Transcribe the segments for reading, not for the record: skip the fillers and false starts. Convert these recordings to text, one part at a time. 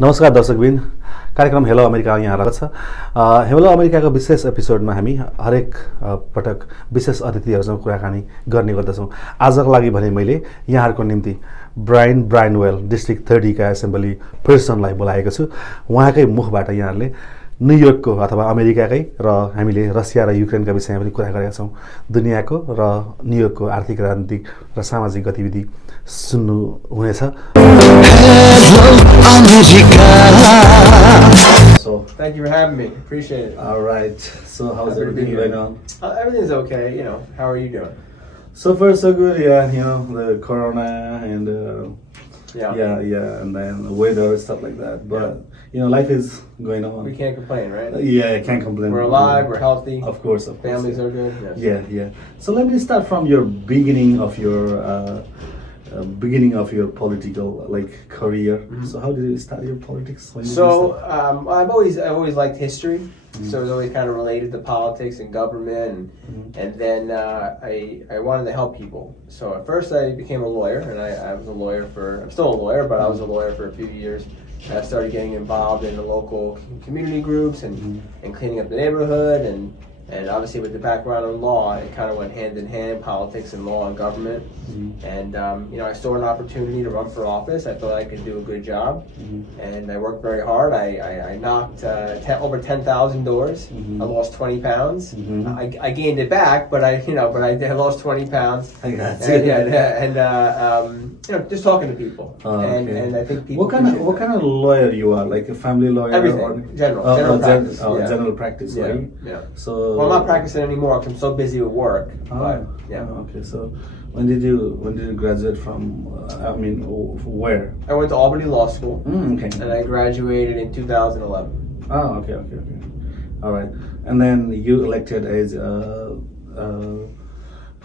नमस्कार दर्शकबिन, कार्यक्रम हेलो अमेरिका यहाँ रहेको छ। हेलो अमेरिकाको विशेष एपिसोडमा हामी हरेक पटक विशेष अतिथिहरूसँग कुराकानी गर्ने गर्दछौँ। आजको लागि भने मैले यहाँहरूको निम्ति ब्रायन बार्नवेल डिस्ट्रिक्ट 30 का एसेम्बली पर्सनलाई बोलाएको छु। उहाँकै मुखबाट यहाँहरूले न्युयोर्कको अथवा अमेरिकाकै र हामीले रसिया र युक्रेनका विषयमा पनि कुरा गरेका छौँ। दुनियाँको र न्युयोर्कको आर्थिक, राजनीतिक र सामाजिक गतिविधि सुन्नु हुनेछ। So, thank you for having me. Appreciate it. All right. So, how's everything going on? Everything's okay. You know, how are you doing? So far, so good. Yeah, you know, the corona and yeah, and then the weather, stuff like that. But you know, life is going on. We can't complain, right? Yeah, I can't complain. We're alive. We're healthy. Of course. Families are good. Yes. Yeah. So let me start from your beginning of your political career. Mm-hmm. So how did you start your politics? I've always liked history. Mm-hmm. So it was always kind of related to politics and government, and then I wanted to help people. So at first I became a lawyer, and I was a lawyer I'm still a lawyer, but I was a lawyer for a few years. I started getting involved in the local community groups and cleaning up the neighborhood, and obviously with the background in law, it kind of went hand in hand, politics and law and government. And you know, I saw an opportunity to run for office. I thought I could do a good job, and I worked very hard. I knocked over 10,000 doors. I lost 20 pounds. I gained it back, but I lost 20 pounds. I got and you know, just talking to people. And I think people. What kind of lawyer you are? Like a family lawyer? Everything. Or General practice. General practice, right? Yeah. So. Well, I'm not practicing anymore because I'm so busy with work. But yeah. Okay. So when did you graduate from? Where? I went to Albany Law School. Okay. And I graduated in 2011. Oh, okay. All right. And then you elected as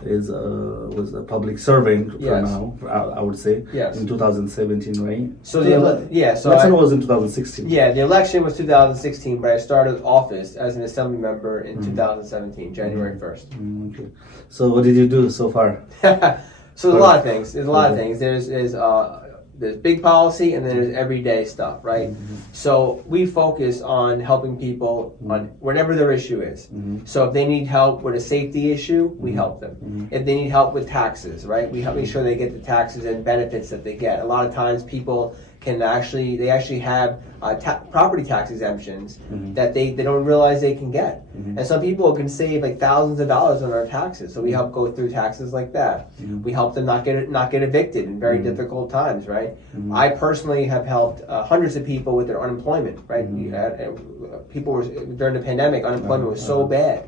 was a public servant for now. I would say. Yes. In 2017, right? So the election was in 2016. Yeah, the election was 2016, but I started office as an assembly member in 2017, January 1st. Okay. So what did you do so far? So there's a lot of things. There's big policy, and then there's everyday stuff, right? So we focus on helping people on whatever their issue is. So if they need help with a safety issue, we help them. If they need help with taxes, right, we help make sure they get the taxes and benefits that they get. A lot of times people actually have property tax exemptions that they don't realize they can get. And some people can save like thousands of dollars on our taxes. So we help go through taxes like that. We help them not get evicted in very difficult times, right? I personally have helped hundreds of people with their unemployment, right? People were during the pandemic, unemployment was so bad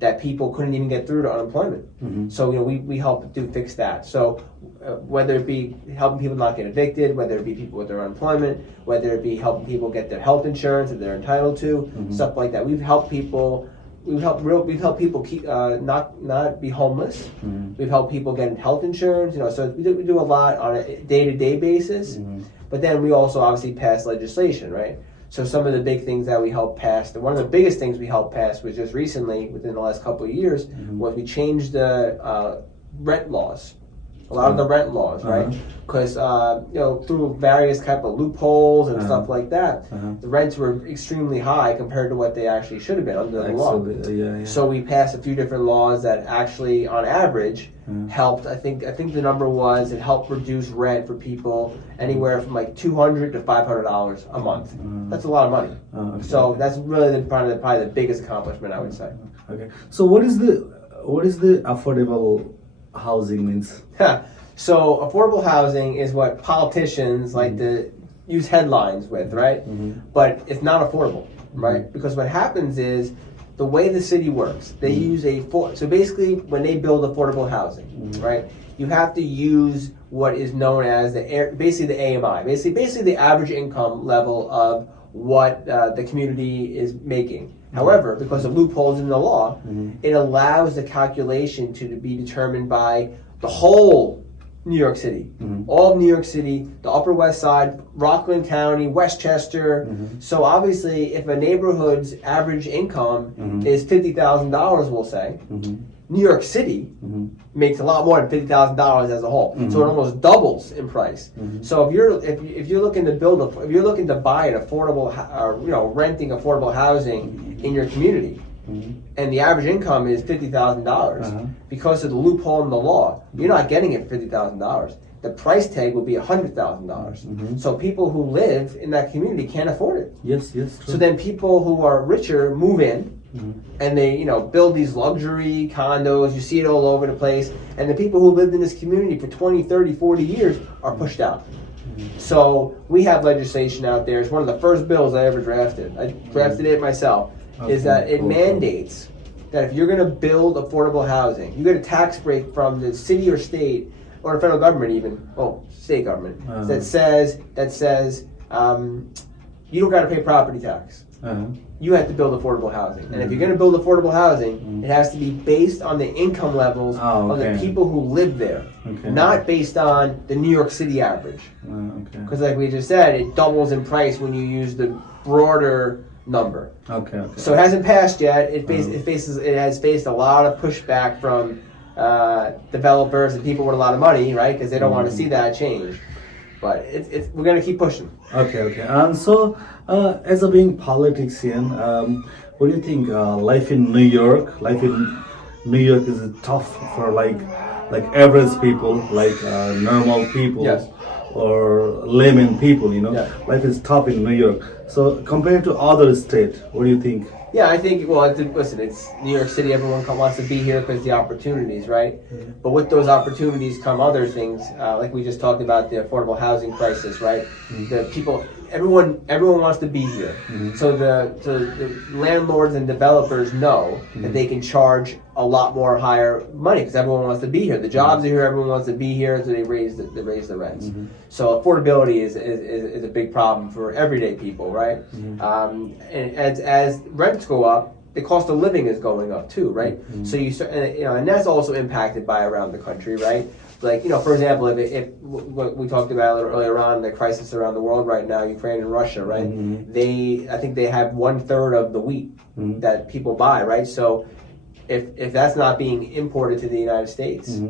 that people couldn't even get through to unemployment. So you know, we help fix that. So whether it be helping people not get evicted, whether it be people with their unemployment, whether it be helping people get their health insurance that they're entitled to, stuff like that. We've helped people keep not be homeless. We've helped people get health insurance. You know, so we do a lot on a day-to-day basis. But then we also obviously pass legislation, right? So some of the big things that we helped pass, one of the biggest things we helped pass was just recently, within the last couple of years, was we changed the rent laws. A lot of the rent laws, right? Because you know, through various type of loopholes and stuff like that, the rents were extremely high compared to what they actually should have been under the law. So we passed a few different laws that actually, on average, helped. I think the number was it helped reduce rent for people anywhere from like $200 to $500 a month. That's a lot of money. So that's really probably the biggest accomplishment, I would say. Okay. So what is the affordable housing means? So affordable housing is what politicians like to use headlines with, right? But it's not affordable, right? Because what happens is the way the city works, they use so basically when they build affordable housing, right? You have to use what is known as basically the AMI, basically the average income level of what the community is making. However, because of loopholes in the law, it allows the calculation to be determined by the whole New York City. All of New York City, the Upper West Side, Rockland County, Westchester. So obviously, if a neighborhood's average income is $50,000, we'll say, New York City makes a lot more than $50,000 as a whole, so it almost doubles in price. So if you're looking to if you're looking to buy an affordable, or renting affordable housing in your community, and the average income is $50,000, because of the loophole in the law, you're not getting it for $50,000. The price tag will be $100,000. So people who live in that community can't afford it. Yes, true. So then people who are richer move in, and they build these luxury condos. You see it all over the place. And the people who lived in this community for 20, 30, 40 years are pushed out. So we have legislation out there. It's one of the first bills I ever drafted. I drafted it myself. Is that it mandates that if you're going to build affordable housing, you get a tax break from the city or state or the federal government, even state government, that says you don't got to pay property tax. You have to build affordable housing, and if you're going to build affordable housing, it has to be based on the income levels of the people who live there, not based on the New York City average. Because, like we just said, it doubles in price when you use the broader number. So it hasn't passed yet. It has faced a lot of pushback from developers and people with a lot of money, right? Because they don't want to see that change. But we're going to keep pushing. And so, as a being politician, what do you think? Life in New York is tough for like average people, like normal people, or layman people. Life is tough in New York. So compared to other states, what do you think? Yeah, I think, listen, it's New York City. Everyone wants to be here because the opportunities, right? But with those opportunities come other things, like we just talked about the affordable housing crisis, right? The people, everyone wants to be here. So the landlords and developers know that they can charge a lot more higher money because everyone wants to be here. The jobs are here. Everyone wants to be here, so they raise the rents. So affordability is a big problem for everyday people, right? And as rents go up, the cost of living is going up too, right? So and that's also impacted by around the country, right? Like, for example, if what we talked about a little earlier on, the crisis around the world right now, Ukraine and Russia, right? I think they have 1/3 of the wheat that people buy, right? So if that's not being imported to the United States,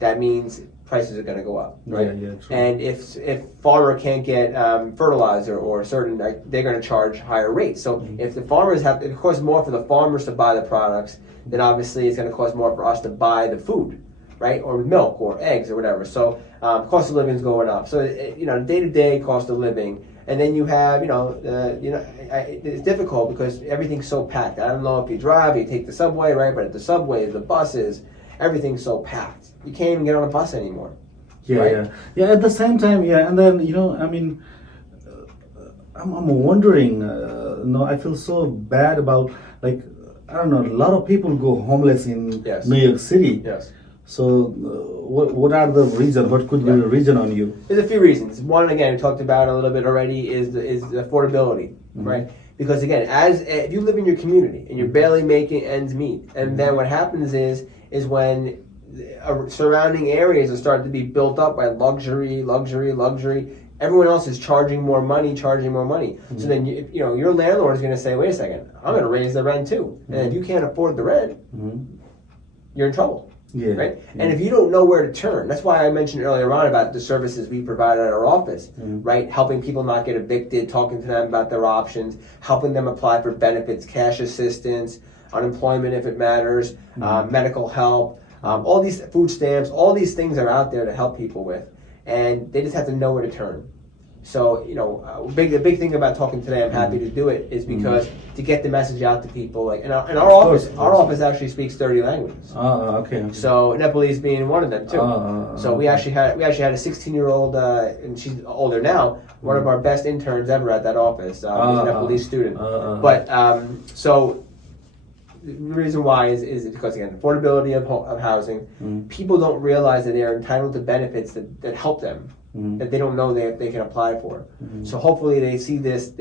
that means prices are going to go up, right? True. And if farmer can't get fertilizer or certain, they're going to charge higher rates. So if the farmers it costs more for the farmers to buy the products, then obviously it's going to cost more for us to buy the food, right? Or milk or eggs or whatever. So cost of living is going up. So day-to-day cost of living. And then you have, it's difficult because everything's so packed. I don't know if you drive, you take the subway, right? But at the subway, the buses, everything's so packed. You can't even get on a bus anymore. Yeah. At the same time, and then I'm wondering. I feel so bad about I don't know. A lot of people go homeless in New York City. Yes. So, what are the reasons? What could be the reason on you? There's a few reasons. One, again, we talked about a little bit already, is the affordability, right? Because again, if you live in your community and you're barely making ends meet, and then what happens is when surrounding areas are starting to be built up by luxury. Everyone else is charging more money. So then your landlord is going to say, wait a second, I'm going to raise the rent too. And if you can't afford the rent, you're in trouble. Right? And if you don't know where to turn, that's why I mentioned earlier on about the services we provide at our office, right? Helping people not get evicted, talking to them about their options, helping them apply for benefits, cash assistance, unemployment if it matters, medical help, all these food stamps, all these things are out there to help people with, and they just have to know where to turn. So, the big thing about talking today, I'm happy to do it, is because to get the message out to people, and our office actually speaks 30 languages. Okay. So Nepalese being one of them too. So we actually had a 16-year-old, and she's older now, one of our best interns ever at that office. He's a Nepalese student. But so the reason why is because, again, affordability of housing. People don't realize that they are entitled to benefits that help them. That they don't know they can apply for. So hopefully they see this,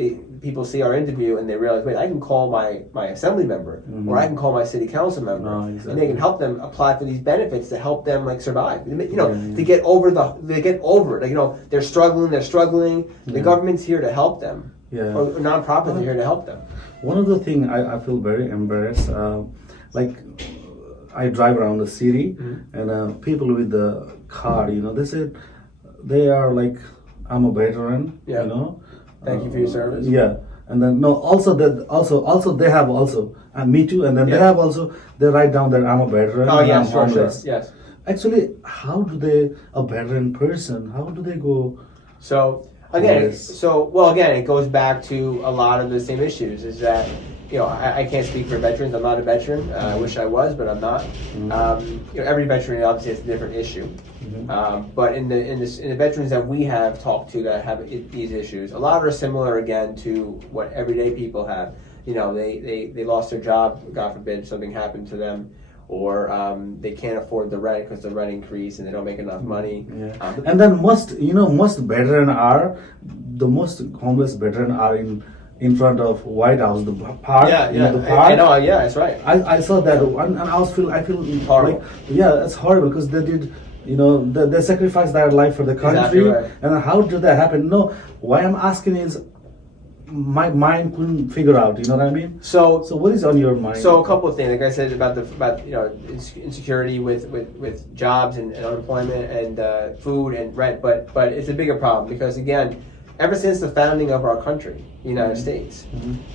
people see our interview and they realize, wait, I can call my assembly member or I can call my city council member and they can help them apply for these benefits to help them survive. To get over it. They're struggling. The government's here to help them. Or nonprofits are here to help them. One of the things I feel very embarrassed, I drive around the city, and people with the car, they said they are like, I'm a veteran, Yeah. Thank you for your service. Yeah, and then no, also they have also, and me too, and then they Yeah. have also, they write down that I'm a veteran. Oh and yeah, I'm sure, homeless. yes. Actually, how do they, a veteran person, how do they go? So again, Yes. again, it goes back to a lot of the same issues. Is that I can't speak for veterans. I'm not a veteran. I wish I was, but I'm not. Every veteran obviously has a different issue. But in the veterans that we have talked to that have these issues, a lot are similar again to what everyday people have. They lost their job. God forbid something happened to them. Or they can't afford the rent because the rent increased and they don't make enough money. Yeah. And then most veteran are, the most homeless veteran are in front of White House, the park. Yeah, the park. I know. Yeah, that's right. I saw that one, and I feel Horrible. like, yeah, it's horrible because they did, they sacrificed their life for the country. Exactly right. And how did that happen? No, why I'm asking is, my mind couldn't figure out. You know what I mean? So what is on your mind? So a couple of things, like I said about insecurity with jobs and unemployment and food and rent, but it's a bigger problem because again, ever since the founding of our country, the United States,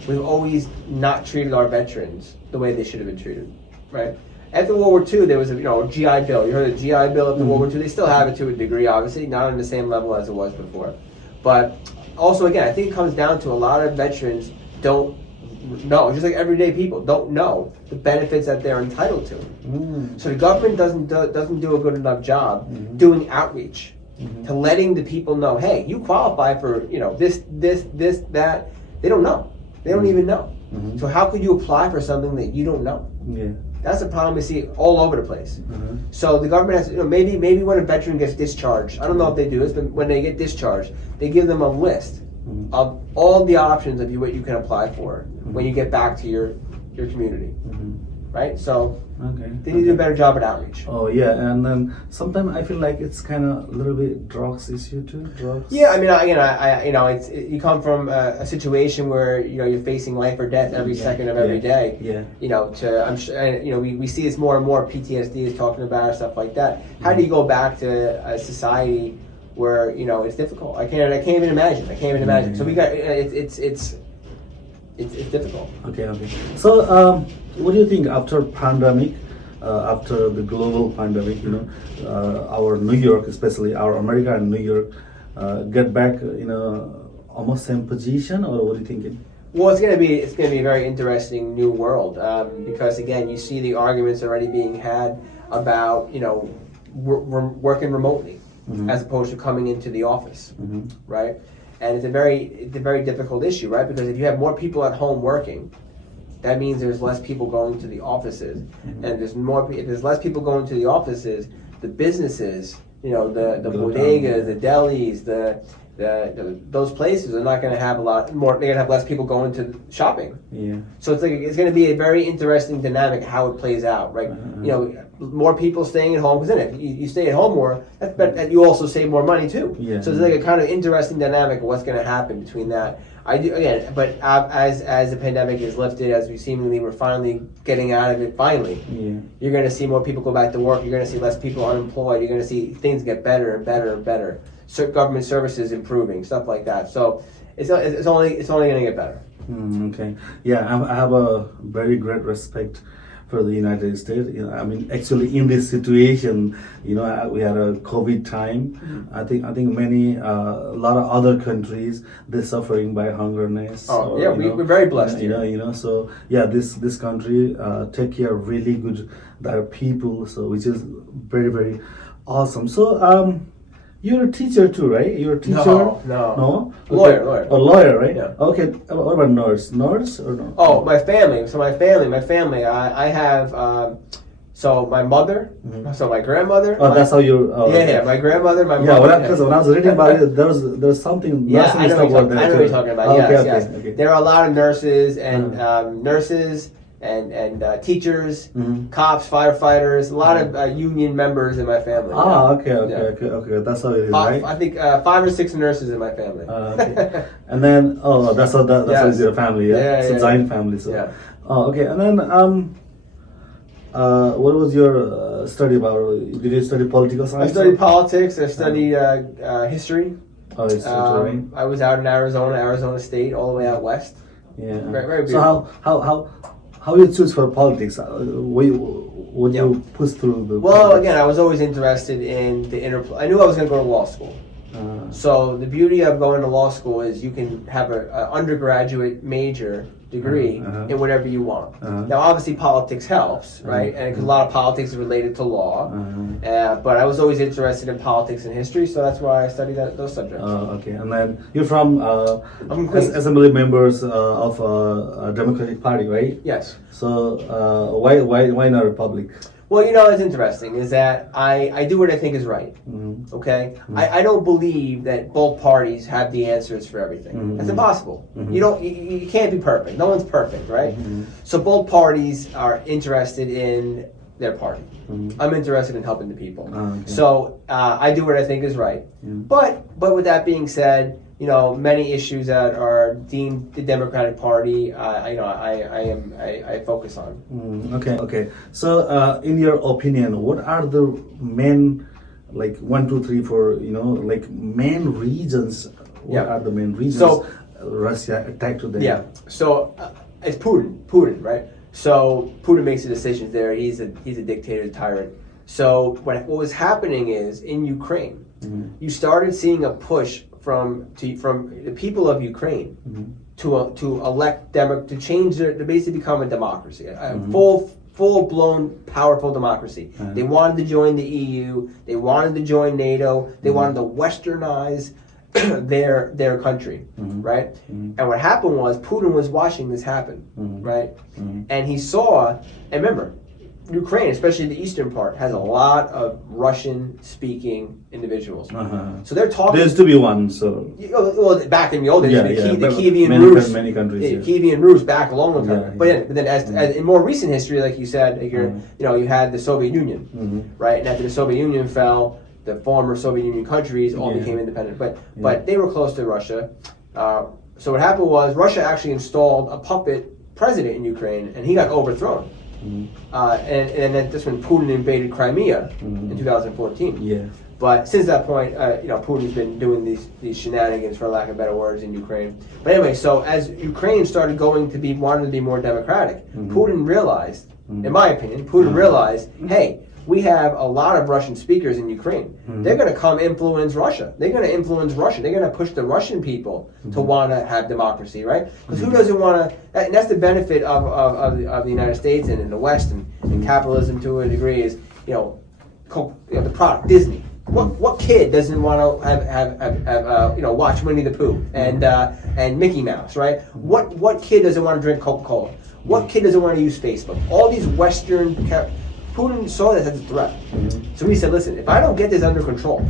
we've always not treated our veterans the way they should have been treated, right? After World War II, there was a GI Bill. You heard of the GI Bill after World War II? They still have it to a degree, obviously, not on the same level as it was before, but also, again, I think it comes down to a lot of veterans don't know, just like everyday people, don't know the benefits that they're entitled to. So the government doesn't do a good enough job doing outreach to letting the people know, hey, you qualify for this, that. They don't know. They don't even know. So how could you apply for something that you don't know? Yeah. That's a problem we see all over the place. So the government has, maybe when a veteran gets discharged, I don't know if they do this, but when they get discharged, they give them a list of all the options of what you can apply for when you get back to your community, right? So they need to do a better job at outreach. Oh yeah, and then sometimes I feel like it's kind of a little bit drugs issue too. Drugs. Yeah, I mean, it's you come from a situation where you're facing life or death every second of every day. Yeah. I'm sure, we see this more and more. PTSD is talking about it, stuff like that. How do you go back to a society where it's difficult? I can't even imagine. So we got it's difficult. Okay. So what do you think after pandemic? After the global pandemic, our New York, especially our America and New York, get back in almost same position, or what are you thinking? Well, it's gonna be a very interesting new world because again, you see the arguments already being had about we're working remotely as opposed to coming into the office, right? And it's a very difficult issue, right? Because if you have more people at home working, that means there's less people going to the offices, and if there's less people going to the offices, the businesses, the bodegas, the delis, those places are not going to have a lot more. They're going to have less people going to shopping. Yeah. So it's going to be a very interesting dynamic how it plays out, right? More people staying at home, because then you stay at home more, that you also save more money too. Yeah. So it's like a kind of interesting dynamic of what's going to happen between that. But as the pandemic is lifted, as we're finally getting out of it, you're going to see more people go back to work. You're going to see less people unemployed. You're going to see things get better and better and better. Government services improving, stuff like that. So it's only going to get better. Okay. Yeah, I have a very great respect for the United States. I mean, actually, in this situation, we had a COVID time. I think many a lot of other countries, they're suffering by hungerness. Oh, yeah, we're very blessed here. So yeah, this country take care really good their people. So which is very, very awesome. So you're a teacher too, right? You're a teacher. No. Okay. Lawyer. A lawyer, right? Yeah. Okay. What about nurse? Nurse or no? Oh, my family. So my family. I have. So my mother. So my grandmother. Oh, that's how you. Yeah. My grandmother. My yeah. mother. Because when I was reading about it, there was something. Yeah, I know what you're talking about. Yes. Okay. There are a lot of nurses and and teachers, cops, firefighters, a lot of union members in my family. Okay. That's how it is, right? I think 5 or 6 nurses in my family. Okay. And then, that's how how it's your family, yeah? It's a giant family, so. Yeah. Oh, okay. And then, what was your study about? Did you study political I science? studied politics. I studied history. Oh, it's right. I was out in Arizona State, all the way out west. Yeah. Very so how you choose for politics? Would you push through the? Well, again, I was always interested in the interplay. I knew I was going to go to law school. So the beauty of going to law school is you can have an undergraduate major degree in whatever you want. Now, obviously, politics helps, right? And because a lot of politics is related to law. But I was always interested in politics and history, so that's why I studied those subjects. Okay, and then you're from I'm from Queens. Assembly members of Democratic Party, right? Yes. So why not Republic? Well, it's interesting is that I do what I think is right. Okay, I don't believe that both parties have the answers for everything. That's impossible. You can't be perfect. No one's perfect, right? So both parties are interested in their party. I'm interested in helping the people. So I do what I think is right. But with that being said, many issues that are deemed the Democratic Party, I focus on. Okay. So, in your opinion, what are the main, like 1, 2, 3, 4, main reasons? What are the main reasons? So, Russia attacked them. Yeah. So it's Putin, right? So Putin makes the decisions there. He's a dictator, a tyrant. So what was happening is in Ukraine, you started seeing a push from the people of Ukraine to elect to change to basically become a democracy, a full blown powerful democracy. They wanted to join the EU. They wanted to join NATO. They wanted to westernize their country, right? And what happened was Putin was watching this happen, right? And he saw, and remember, Ukraine, especially the eastern part, has a lot of Russian-speaking individuals. So they're talking. There used to be one, so. Well, back in the old days, the Kievan Rus. Many countries. Kievan Rus back a long time. But then, as in more recent history, like you said, you had the Soviet Union, right? And after the Soviet Union fell, the former Soviet Union countries all became independent. But they were close to Russia. So what happened was Russia actually installed a puppet president in Ukraine, and he got overthrown. And then that's when Putin invaded Crimea in 2014. Yeah. But since that point, Putin's been doing these shenanigans, for lack of better words, in Ukraine. But anyway, so as Ukraine started wanting to be more democratic, Putin realized, in my opinion, realized, hey, we have a lot of Russian speakers in Ukraine. They're going to come influence Russia. They're going to influence Russia. They're going to push the Russian people to want to have democracy, right? Because who doesn't want to? And that's the benefit of the United States and in the West and capitalism to a degree is the product Disney. What kid doesn't want to have watch Winnie the Pooh and Mickey Mouse, right? What kid doesn't want to drink Coca-Cola? What kid doesn't want to use Facebook? All these Western Putin saw this as a threat. So he said, listen, if I don't get this under control,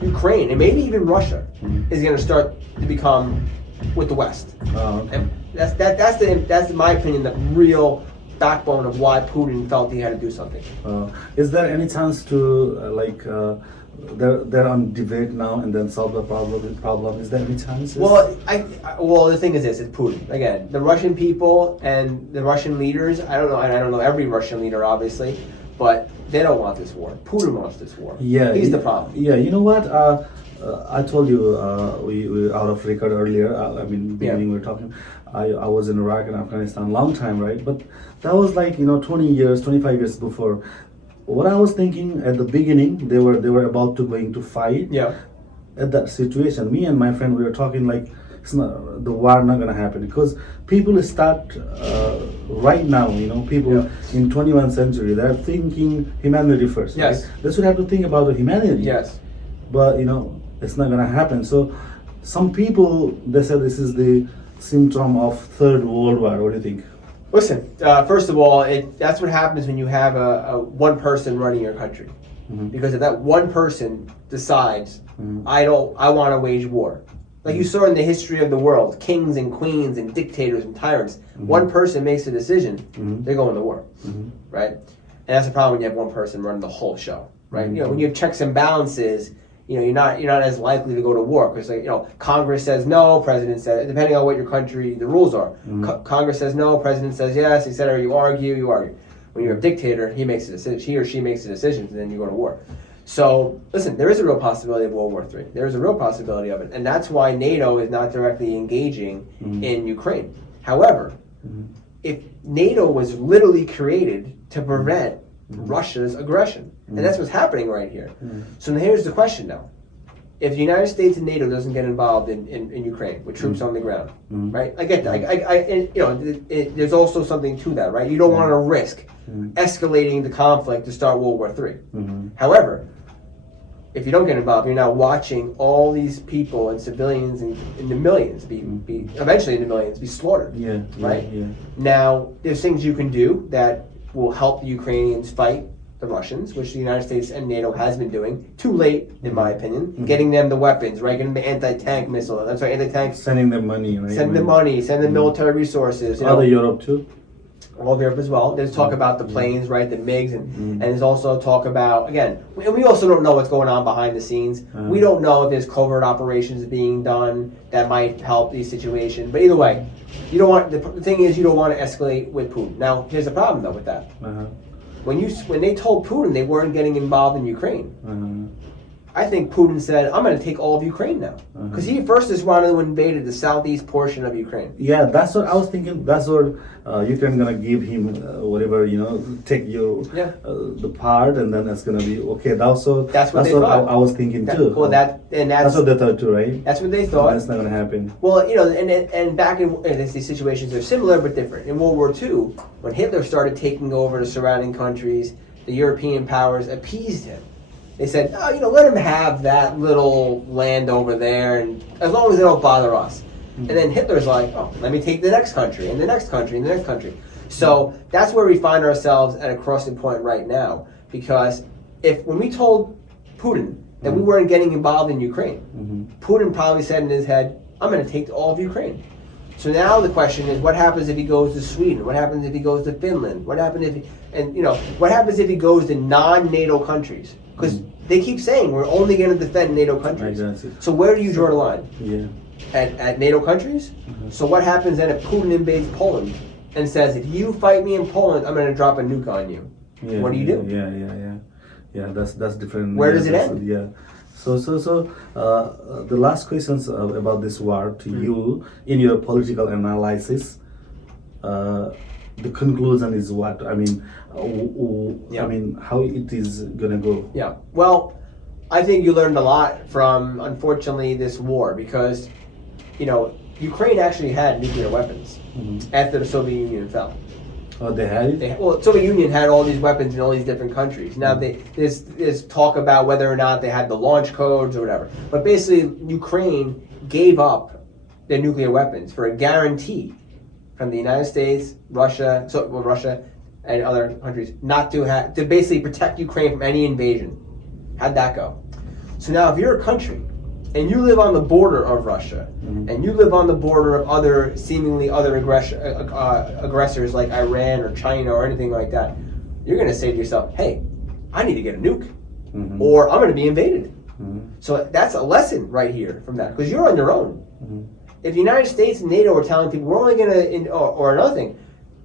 Ukraine, and maybe even Russia, is going to start to become with the West. And that's in my opinion, the real backbone of why Putin felt he had to do something. Is there any chance to, they're on debate now and then solve the problem? Is there any chance? Well, the thing is this: it's Putin again. The Russian people and the Russian leaders. I don't know every Russian leader, obviously, but they don't want this war. Putin wants this war. Yeah, he's the problem. Yeah, you know what? I told you we were out of record earlier. Beginning we were talking. I was in Iraq and Afghanistan long time, right? But that was 20 years, 25 years before. What I was thinking at the beginning, they were about to going to fight. Yeah. At that situation, me and my friend, we were talking the war not gonna happen because people start right now. People in 21st century, they're thinking humanity first. Yes. Right? They should have to think about the humanity. Yes. But it's not gonna happen. So some people they said this is the symptom of Third World War. What do you think? Listen, first of all, that's what happens when you have a one person running your country. Because if that one person decides, I want to wage war. Like you saw in the history of the world, kings and queens and dictators and tyrants, one person makes a decision, they're going to war, right? And that's the problem when you have one person running the whole show, right? When you have checks and balances, you're not as likely to go to war because Congress says no, President says, depending on what your country the rules are. Congress says no, President says yes, etc. You argue. When you're a dictator, he or she makes the decisions, and then you go to war. So, listen, there is a real possibility of World War III. There is a real possibility of it. And that's why NATO is not directly engaging in Ukraine. However, if NATO was literally created to prevent Russia's aggression, and that's what's happening right here. So now here's the question now. If the United States and NATO doesn't get involved in Ukraine with troops on the ground, right? I get that. There's also something to that, right? You don't want to risk escalating the conflict to start World War III. However, if you don't get involved, you're now watching all these people and civilians in the millions eventually in the millions be slaughtered. Right? Now, there's things you can do that will help the Ukrainians fight the Russians, which the United States and NATO has been doing. Too late, in my opinion. Getting them the weapons, right? Getting them the anti-tank missile. That's right, anti-tank. Sending them money, right? Send them money, send them military resources. Other Europe too? All of Europe as well. There's talk about the planes, right? The MiGs, and there's also talk about, again, and we also don't know what's going on behind the scenes. We don't know if there's covert operations being done that might help these situations. But either way, you don't want, the thing is, you don't want to escalate with Putin. Now, here's the problem though with that. When they told Putin they weren't getting involved in Ukraine, I think Putin said, I'm going to take all of Ukraine now. Because he first just wanted to invade the southeast portion of Ukraine. Yeah, that's what I was thinking. That's what Ukraine going to give him, whatever, take the part, and then it's going to be, okay, that's what I was thinking too. Well, that's what they thought too, right? That's what they thought. That's not going to happen. Well, and back in these situations are similar but different. In World War II, when Hitler started taking over the surrounding countries, the European powers appeased him. They said, let him have that little land over there, and as long as they don't bother us. And then Hitler's like, let me take the next country, and the next country, and the next country. So that's where we find ourselves at a crossing point right now. Because when we told Putin that we weren't getting involved in Ukraine, Putin probably said in his head, I'm going to take all of Ukraine. So now the question is, what happens if he goes to Sweden? What happens if he goes to Finland? What happens what happens if he goes to non-NATO countries? Because they keep saying we're only going to defend NATO countries. So where do you draw the line? At NATO countries? So what happens then if Putin invades Poland and says, if you fight me in Poland, I'm going to drop a nuke on you? What do you do? Yeah, that's different. Where does it end? Yeah. So the last questions about this war to you in your political analysis. The conclusion is what? I mean, how it is gonna go? Yeah. Well, I think you learned a lot from, unfortunately, this war because, Ukraine actually had nuclear weapons after the Soviet Union fell. Oh, they had it? The Soviet Union had all these weapons in all these different countries. Now, there's talk about whether or not they had the launch codes or whatever. But basically, Ukraine gave up their nuclear weapons for a guarantee from the United States, Russia, and other countries not to basically protect Ukraine from any invasion. How'd that go? So now, if you're a country and you live on the border of Russia, and you live on the border of seemingly other aggressors like Iran or China or anything like that, you're going to say to yourself, hey, I need to get a nuke, or I'm going to be invaded. So that's a lesson right here from that, because you're on your own. If the United States and NATO are telling people, we're only going to, or another thing,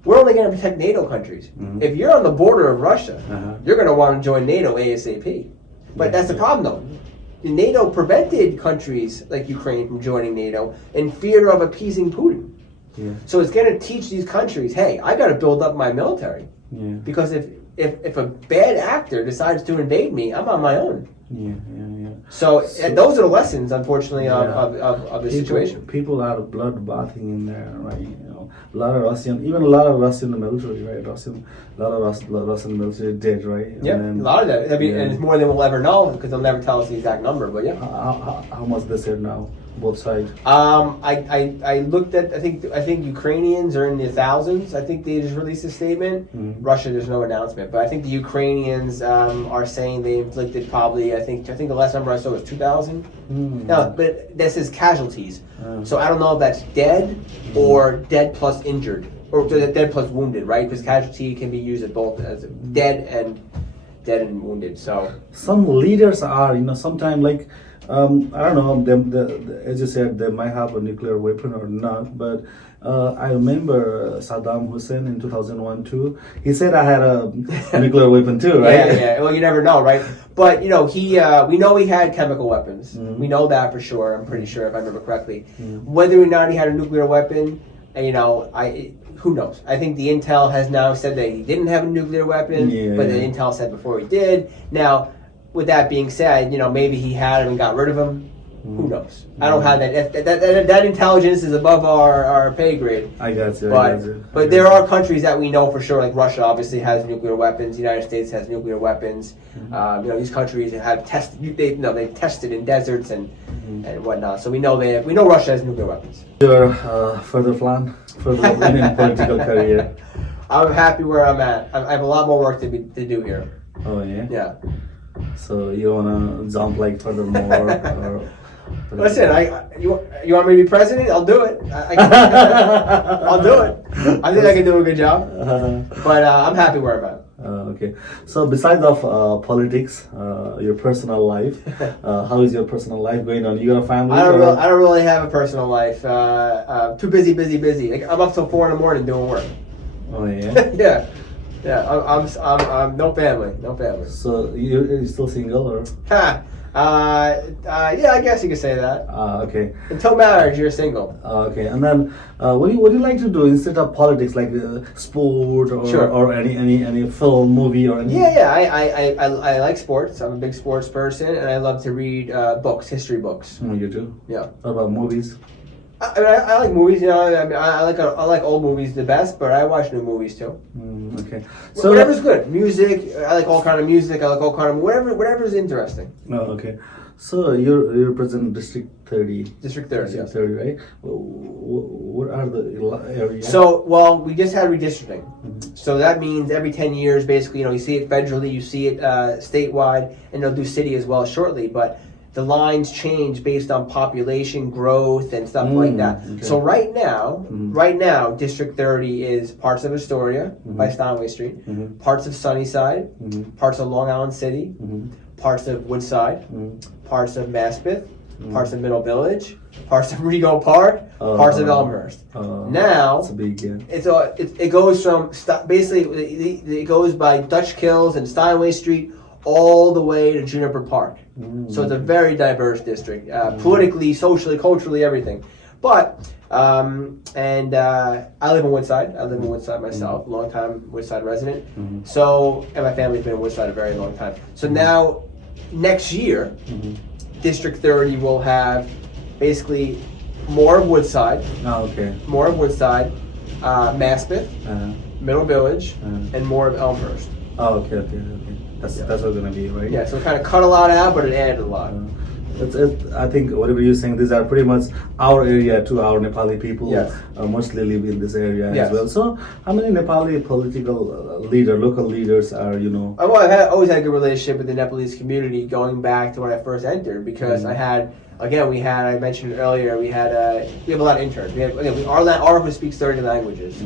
we're only going to protect NATO countries. If you're on the border of Russia, you're going to want to join NATO ASAP. But that's the problem, though. NATO prevented countries like Ukraine from joining NATO in fear of appeasing Putin. So it's going to teach these countries, hey, I got to build up my military. Because if a bad actor decides to invade me, I'm on my own. So those are the lessons, unfortunately, of the situation. People are bloodbathing in there, right? A lot of Russian military, right? A lot of Russian military dead, right? Yeah, a lot of that. And it's more than we'll ever know because they'll never tell us the exact number. But yeah. How much they said now? Both sides. I looked at. I think Ukrainians are in the thousands. I think they just released a statement. Russia, there's no announcement, but I think the Ukrainians are saying they inflicted probably. I think the last number I saw was 2,000. No, but this is casualties. So I don't know if that's dead or dead plus injured or dead plus wounded, right? Because casualty can be used at both as dead and wounded. So some leaders are, sometimes like I don't know. As you said, they might have a nuclear weapon or not. But I remember Saddam Hussein in 2001 too. He said I had a nuclear weapon too, right? Yeah. Well, you never know, right? But we know he had chemical weapons. We know that for sure. I'm pretty sure, if I remember correctly. Whether or not he had a nuclear weapon, who knows? I think the intel has now said that he didn't have a nuclear weapon, but the intel said before he did. Now, with that being said, maybe he had him and got rid of him. Who knows? I don't have that intelligence is above our pay grade. I got you. But there are countries that we know for sure, like Russia obviously has nuclear weapons. The United States has nuclear weapons. These countries have tested. They've tested in deserts and whatnot. So we know Russia has nuclear weapons. Your further plan, further in political career? I'm happy where I'm at. I have a lot more work to do here. Oh yeah. Yeah. So you wanna jump like furthermore? Or listen, you want me to be president? I'll do it. I'll do it. I think I can do a good job. But I'm happy where I'm at. Okay. So besides of politics, your personal life, how is your personal life going on? You got a family? I don't really have a personal life. Too busy. Like, I'm up till 4 in the morning doing work. Oh yeah. Yeah. I'm no family. So you're still single or? Yeah, I guess you could say that. Okay. Until marriage, you're single. Okay, and then what do you like to do instead of politics, like sport or any film, movie or anything? Yeah. I like sports. I'm a big sports person, and I love to read books, history books. You do? Yeah. What about movies? I like movies. I like old movies the best, but I watch new movies too. Okay. So whatever's good. Music. I like all kind of music. I like all kind of whatever's interesting. Oh, okay. So you represent District 30. District 30. District Yes. 30, right? What are the areas? So, we just had redistricting. So that means every 10 years, basically, you see it federally, you see it statewide, and they'll do city as well shortly. But the lines change based on population growth and stuff like that. Okay. So right now, District 30 is parts of Astoria by Steinway Street, parts of Sunnyside, parts of Long Island City, parts of Woodside, parts of Maspeth, parts of Middle Village, parts of Rego Park, parts of Elmhurst. Now, it's a big, it goes from basically it goes by Dutch Kills and Steinway Street all the way to Juniper Park. So it's a very diverse district, politically, socially, culturally, everything. But I live in Woodside. I live in Woodside myself, long time Woodside resident. So, and my family's been in Woodside a very long time. So now, next year, District 30 will have basically more of Woodside. Oh, okay. More of Woodside, Maspeth, Middle Village, and more of Elmhurst. Oh, okay. That's what's gonna be, right? Yeah, so it kind of cut a lot out, but it added a lot. I think whatever you're saying, these are pretty much our area too. Our Nepali people mostly live in this area as well. So, how many Nepali political local leaders are Well, I've always had a good relationship with the Nepalese community going back to when I first entered, because I mentioned earlier, we have a lot of interns. Our office speaks 30 languages.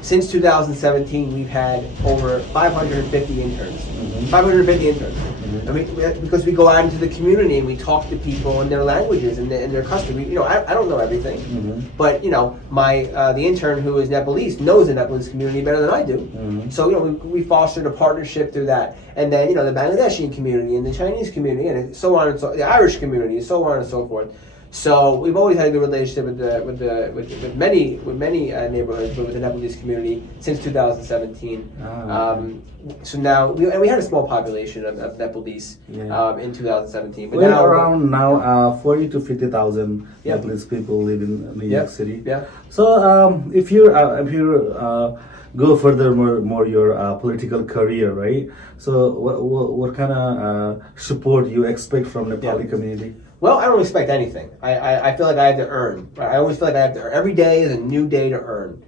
Since 2017, we've had over 550 interns. 550 interns. Because we go out into the community and we talk to people in their languages and their customs. I don't know everything, but the intern who is Nepalese knows the Nepalese community better than I do. So we fostered a partnership through that, and then the Bangladeshi community and the Chinese community and so on and the Irish community, so on and so forth. So we've always had a good relationship with many neighborhoods, but with the Nepalese community since 2017. So now we had a small population of Nepalese in 2017. But now around 40 to 50,000 Nepalese people live in New York City. Yeah. So if you go further more your political career, right? So what kind of support you expect from Nepali community? Well, I don't expect anything. I feel like I have to earn. Right? I always feel like I have to earn. Every day is a new day to earn.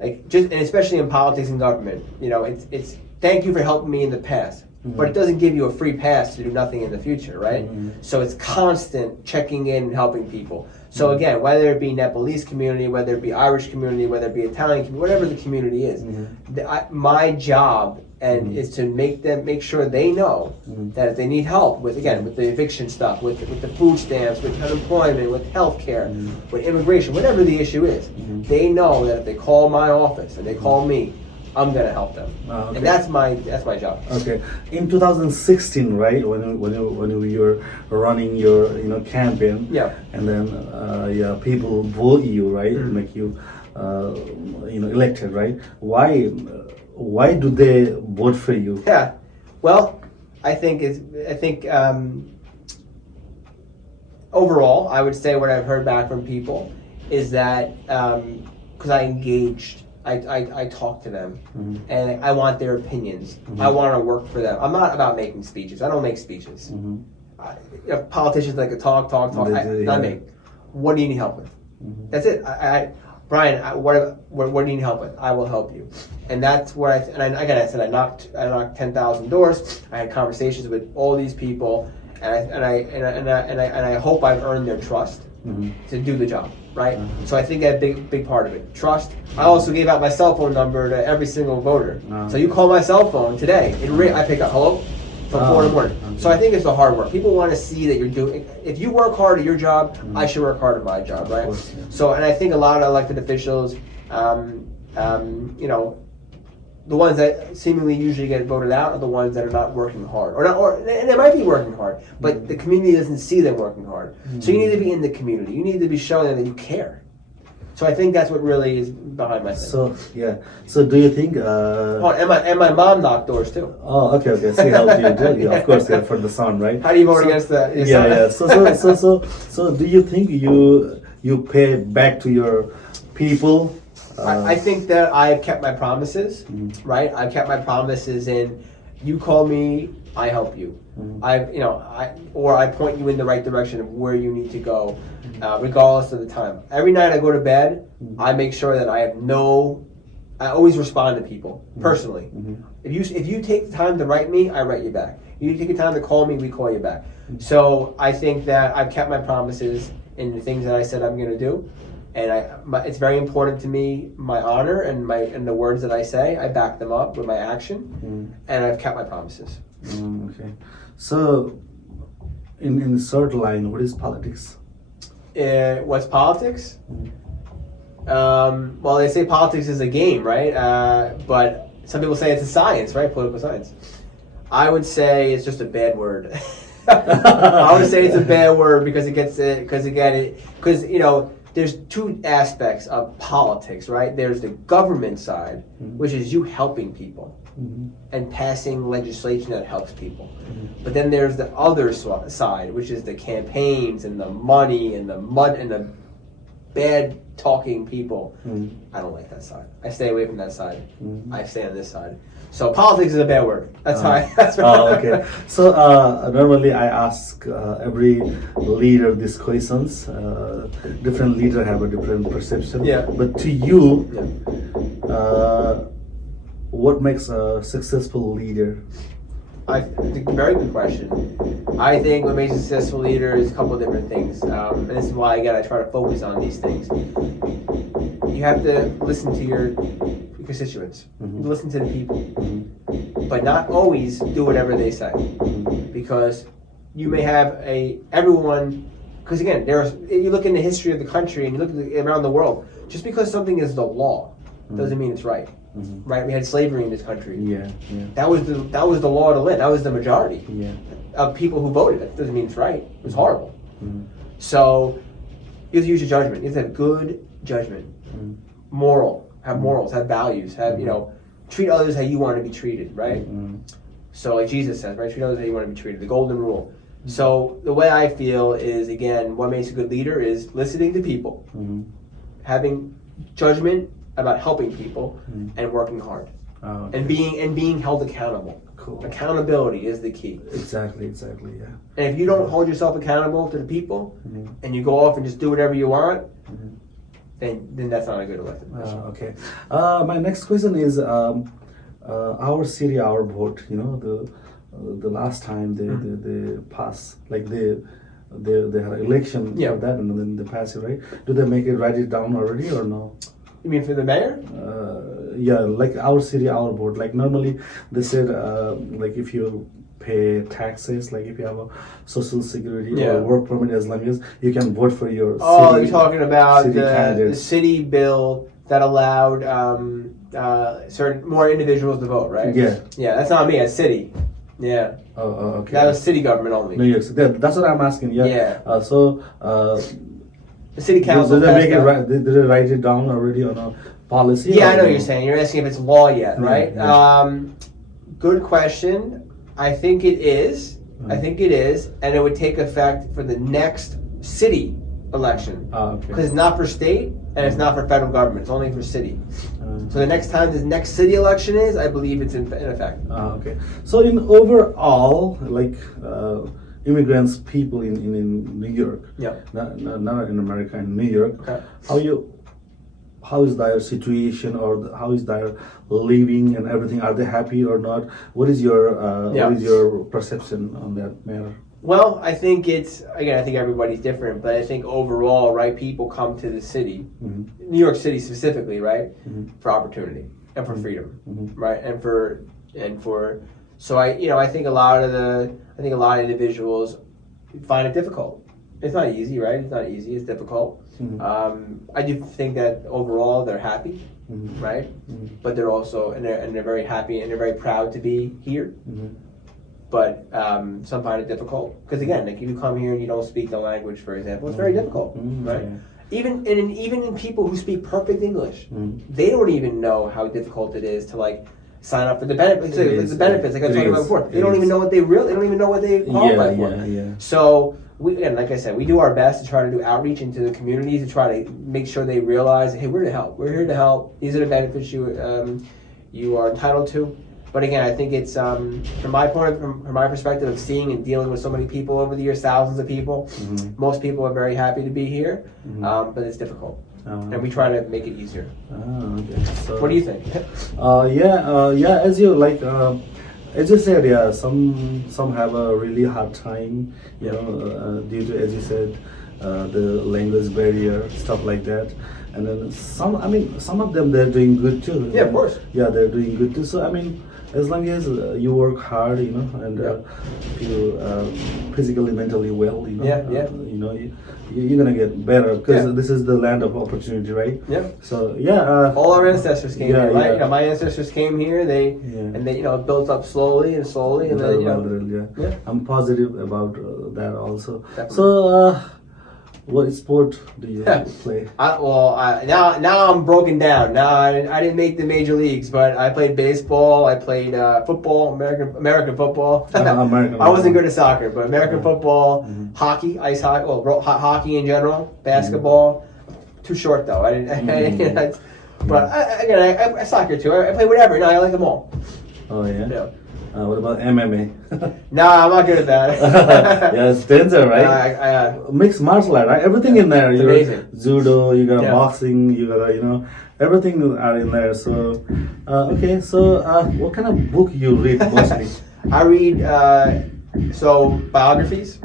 And especially in politics and government, it's thank you for helping me in the past, but it doesn't give you a free pass to do nothing in the future, right? So it's constant checking in and helping people. So again, whether it be Nepalese community, whether it be Irish community, whether it be Italian community, whatever the community is, my job and is to make sure they know that if they need help with the eviction stuff, with the food stamps, with unemployment, with healthcare, with immigration, whatever the issue is, they know that if they call my office and they call me, I'm gonna help them, okay. and that's my job. Okay, in 2016, right, when you were running your campaign, Yeah. and then people vote you, right, make you elected, right? Why do they vote for you? Yeah, well, I think overall, I would say what I've heard back from people is that because I engaged. I talk to them, and I want their opinions. I want to work for them. I'm not about making speeches. I don't make speeches. Politicians like to talk. Not me. What do you need help with? That's it. Brian, what do you need help with? I will help you. And that's what I said I knocked 10,000 doors. I had conversations with all these people, and I hope I've earned their trust to do the job. Right, so I think that's a big part of it. Trust. I also gave out my cell phone number to every single voter. So you call my cell phone today, I pick up hello from 4 in the morning. So I think it's the hard work. People want to see that you're doing. If you work hard at your job, I should work hard at my job, right? Course, yeah. So, and I think a lot of elected officials, the ones that seemingly usually get voted out are the ones that are not working hard, and they might be working hard, but the community doesn't see them working hard. So you need to be in the community. You need to be showing them that you care. So I think that's what really is behind my thing. So yeah. So do you think? And my mom knocked doors too. Oh, okay. See how you do? Yeah, of course, yeah, for the son, right? How do you vote against the? Yeah. So do you think you pay back to your people? I think that I have kept my promises, right? I've kept my promises in, you call me, I help you. I point you in the right direction of where you need to go, regardless of the time. Every night I go to bed, I make sure that I always respond to people, personally. If you take the time to write me, I write you back. You take the time to call me, we call you back. So I think that I've kept my promises in the things that I said I'm gonna do. And it's very important to me, my honor and the words that I say. I back them up with my action, and I've kept my promises. Okay, so in the third line, what is politics? What's politics? Well, they say politics is a game, right? But some people say it's a science, right? Political science. I would say it's just a bad word. I would say it's a bad word because there's two aspects of politics, right? There's the government side, which is you helping people and passing legislation that helps people. But then there's the other side, which is the campaigns and the money and the mud and the bad talking people. I don't like that side. I stay away from that side. I stay on this side. So politics is a bad word. That's how. That's okay. So normally I ask every leader these questions. Different leader have a different perception. Yeah. But to you, what makes a successful leader? I think very good question. I think what makes a successful leader is a couple of different things, and this is why again I try to focus on these things. You have to listen to your constituents, listen to the people, but not always do whatever they say, because you may have everyone. Because again, you look in the history of the country and you look around the world. Just because something is the law doesn't mean it's right. Right? We had slavery in this country. Yeah. That was the law of the land. That was the majority of people who voted. That doesn't mean it's right. It was horrible. So you have to use your judgment. You have to have good judgment. Have morals, have values, have treat others how you want to be treated, right? So like Jesus says, right? Treat others how you want to be treated. The golden rule. So the way I feel is, again, what makes a good leader is listening to people, having judgment about helping people, and working hard, and being held accountable. Cool. Accountability is the key. Exactly, yeah. And if you don't hold yourself accountable to the people, and you go off and just do whatever you want, then that's not a good elected official. Okay. My next question is our city, our vote. The last time they pass, like they had an election for that, and then they pass it, right? Do they write it down already or no? You mean for the mayor? yeah, like our city, our board. Like normally they said, like if you pay taxes, like if you have a social security or work permit, as long as you can vote for your Oh, city, you're talking about city the candidates. city bill that allowed certain more individuals to vote, right? Yeah. Yeah, that's not me. That's city. Yeah. Oh, okay. That was city government only. New York City. Yeah, that's what I'm asking. Yeah. Yeah. So. The city council. Did they make it passed right? Did they write it down already on a policy? Yeah, or I know what no? you're saying. You're asking if it's law yet, right? Yeah. Good question. I think it is. I think it is, and it would take effect for the next city election. Okay. Because it's not for state and it's not for federal government. It's only for city. So the next time the next city election is, I believe it's in effect. Okay. So in overall, like immigrants, people in New York, not in America, in New York, how is their situation, or how is their living and everything? Are they happy or not? What is your perception on that matter? Well, I think I think everybody's different, but I think overall, right, people come to the city, New York City specifically, right, for opportunity and for freedom, right, so I think a lot of individuals find it difficult. It's not easy, right? It's not easy. It's difficult. I do think that overall they're happy, right? But they're also and they're very happy and they're very proud to be here. But some find it difficult because again, like if you come here and you don't speak the language, for example, it's very difficult, right? Even in people who speak perfect English, they don't even know how difficult it is to like sign up for the benefits. Like I was talking about before, they don't even know what they qualify for. So like I said, we do our best to try to do outreach into the community to try to make sure they realize, hey, we're to help. We're here to help. These are the benefits you are entitled to. But again, I think it's from my perspective of seeing and dealing with so many people over the years, thousands of people. Most people are very happy to be here, but it's difficult, and we try to make it easier. Okay. So, what do you think? As you like, as you said, some have a really hard time, due to, as you said, the language barrier, stuff like that. And then some of them, they're doing good too. Yeah, of course. Yeah, they're doing good too. So as long as you work hard, and feel physically, mentally well, you're gonna get better because this is the land of opportunity, right? Yeah. So all our ancestors came here, right? Yeah. My ancestors came here. They built up slowly, and then I'm positive about that also. Definitely. So. What sport do you play? Now I'm broken down. Now I didn't make the major leagues, but I played baseball. I played football, American football. I wasn't good at soccer, but American football, hockey, ice hockey, hockey in general, basketball. Too short though. I didn't. But I soccer too. I play whatever. I like them all. Oh yeah. What about MMA? No, I'm not good at that. Yeah, it's dangerous, right? Mixed martial art, right? Everything in there. It's amazing. Judo, you got boxing, you got everything are in there. So, okay. So, what kind of book you read mostly? I read biographies,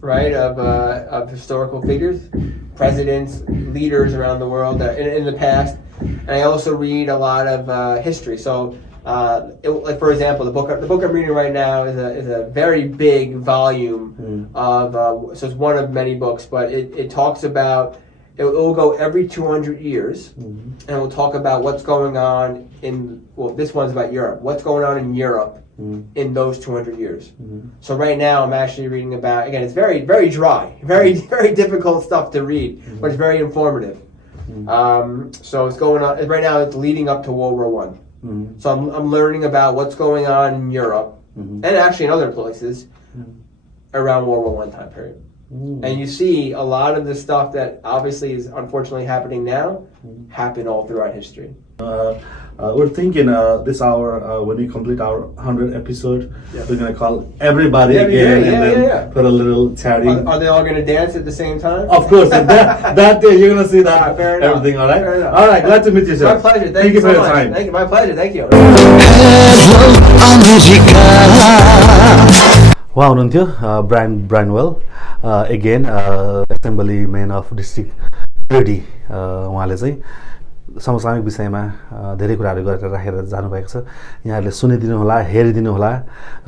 right, of historical figures, presidents, leaders around the world in the past, and I also read a lot of history. So. Like for example, the book I'm reading right now is a very big volume of so it's one of many books, but it talks about it will go every 200 years, and it will talk about what's going on this one's about Europe. What's going on in Europe in those 200 years. So right now I'm actually reading about, again, it's very very dry, very very difficult stuff to read, but it's very informative. So it's going on right now. It's leading up to World War One. So I'm learning about what's going on in Europe and actually in other places around World War One time period. And you see a lot of the stuff that obviously is unfortunately happening now happen all throughout history. We're thinking this hour, when we complete our 100th episode, we're going to call everybody again and then put a little chatting. Are they all going to dance at the same time? Of course. that day you're going to see that. Fair enough. Everything, all right? Fair enough. All right, glad to meet you, sir. My pleasure. Thank you so for your much. time. Thank you. My pleasure. Thank you. उहाँ हुनुहुन्थ्यो Brian Branwell again assembly man of district ready उहाँले चाहिँ समसामयिक विषयमा धेरै कुराहरू गरेर राखेर जानुभएको छ। यहाँहरूले सुनिदिनु होला, हेरिदिनु होला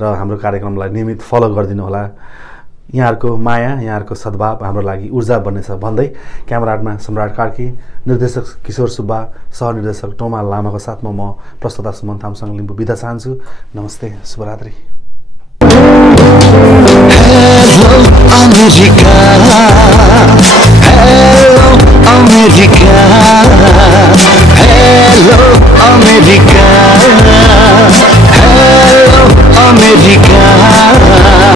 र हाम्रो कार्यक्रमलाई नियमित फलो गरिदिनु होला। यहाँहरूको माया, यहाँहरूको सद्भाव हाम्रो लागि ऊर्जा बन्नेछ भन्दै क्यामेरामा सम्राट कार्की, निर्देशक किशोर सुब्बा, सहनिर्देशक टोमा लामाको साथमा म प्रस्तुता सुमन थामसुहाङ लिम्बू बिदा चाहन्छु। नमस्ते, शुभरात्रि। Hello, America.